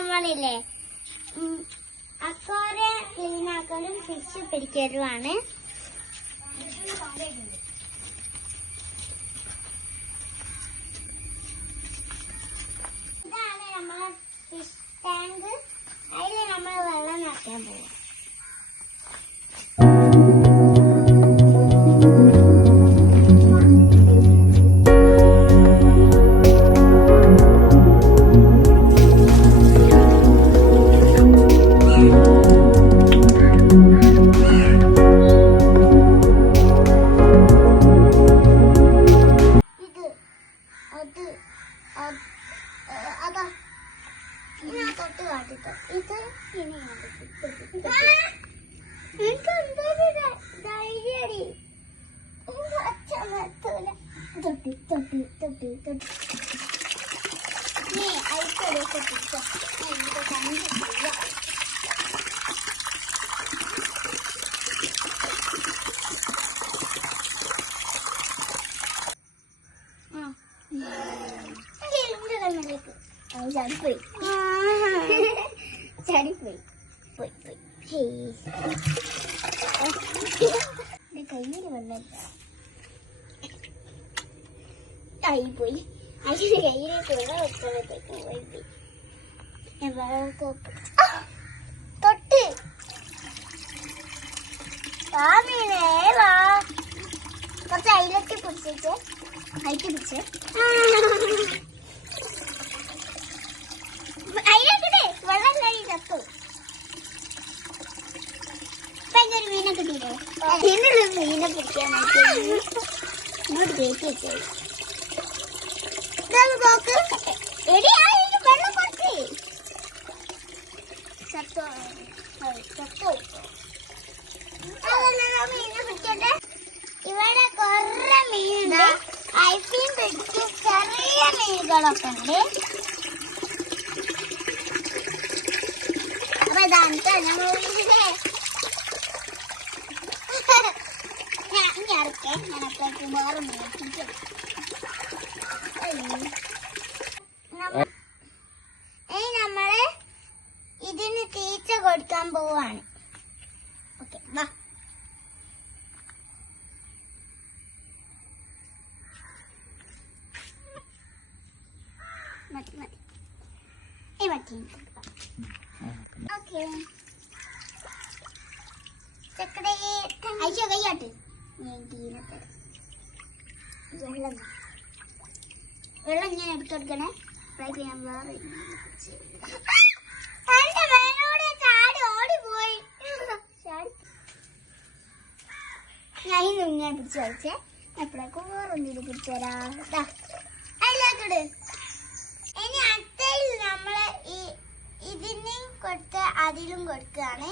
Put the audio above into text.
നമ്മളില്ലേ? അക്കോറെ clean fish പിടിക്കലുമാണ് തൊട്ടി തൊട്ടി തൊട്ടി തൊട്ടി നീ അയച്ചൊരു പൊട്ടിച്ചോ എനിക്ക് കണ്ടിട്ടില്ല ആ. എന്റെ കണ്ണിലേക്ക് അത് ചാടിപ്പോയി ചാടിപ്പോയി പോയി പോയി ഹേയ്. എന്റെ കയ്യിൽ വെള്ളമില്ല ആയി പോയി അതിന്റെ കയ്യിലേക്ക് വെള്ളം വെച്ചപ്പോഴത്തേക്ക് പോയി പോയി ഞാൻ വെള്ളമൊക്കെ തൊട്ട് വാ മീനേ വാ കുറച്ച് അയിലൊക്കെ പിടിച്ചേ അയക്ക് പിടിച്ചേ അയിലൊക്കെ വെള്ളം കഴി ചത്തു ഇപ്പൊ എന്റെ ഒരു മീനെ പിടിക്കാൻ ഇങ്ങോട്ട് കയറ്റി വെച്ചത് നോക്ക്. എടി ആ ഇതിന് വെള്ളം കുറച്ച്. ചത്തോ? ചത്തോ മീനെ പിടിക്കട്ടെ ഇവിടെ കൊറേ മീനുണ്ട്. ഐഫീൻ പിടിച്ച് ചെറിയ മീനുകളൊക്കെ ഉണ്ട്. അറക്കേ ഞാൻ അപ്പോഴേക്ക് വേറെ ഇനി നമ്മൾ ഇതിന് തീറ്റ കൊടുക്കാൻ പോവാണ്. ഓക്കെ വാ. മതി മതി. ഏ മതി. ഓക്കെ. ചക്കടേ അയച്ചോ കയ്യാട്ട് വെള്ളം വെള്ളം ഞാൻ എടുത്തെടുക്കണേ അപ്പോഴേക്ക് ഞാൻ വേറെ ഞാൻ ഇങ്ങനെ ഈ ഇതിനും കൊടുത്ത് അതിലും കൊടുക്കുകയാണ്.